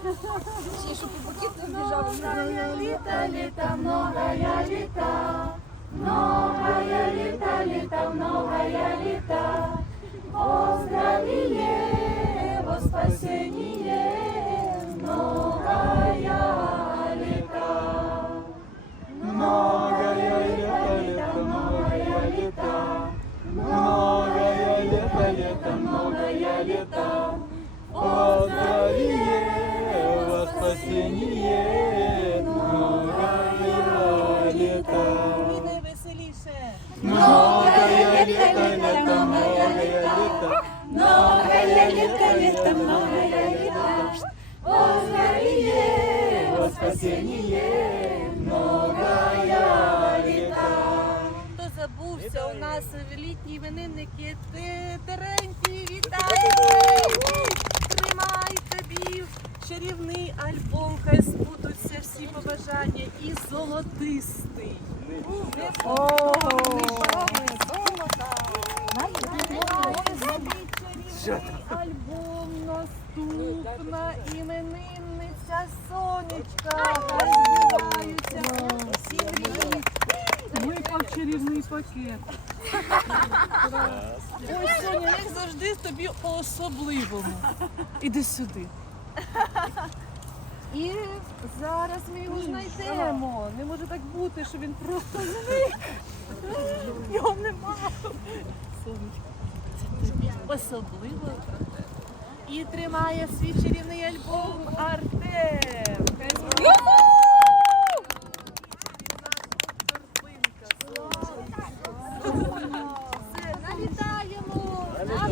Щоб і букет не біжав. Літа, літа, многая літа, многая Многое лето, лето, многое лето, Многое многое літа, во здравие, спасение, многая літа. Хто забувся, у нас літні іменинники Те- Терентій, вітаю! Тримай тобі чарівний альбом, хай збудуться всі побажання і золотистий. Альбом наступна іменинниця сонечка. Випав чарівний пакет. Ось Соня, як завжди, тобі по-особливому. Іди сюди. І зараз ми його знайдемо. Не може так бути, що він просто зник. Його немає. Сонечко. Це тобі особливо І тримає свій чарівний альбом Артем. Все, налітаємо! А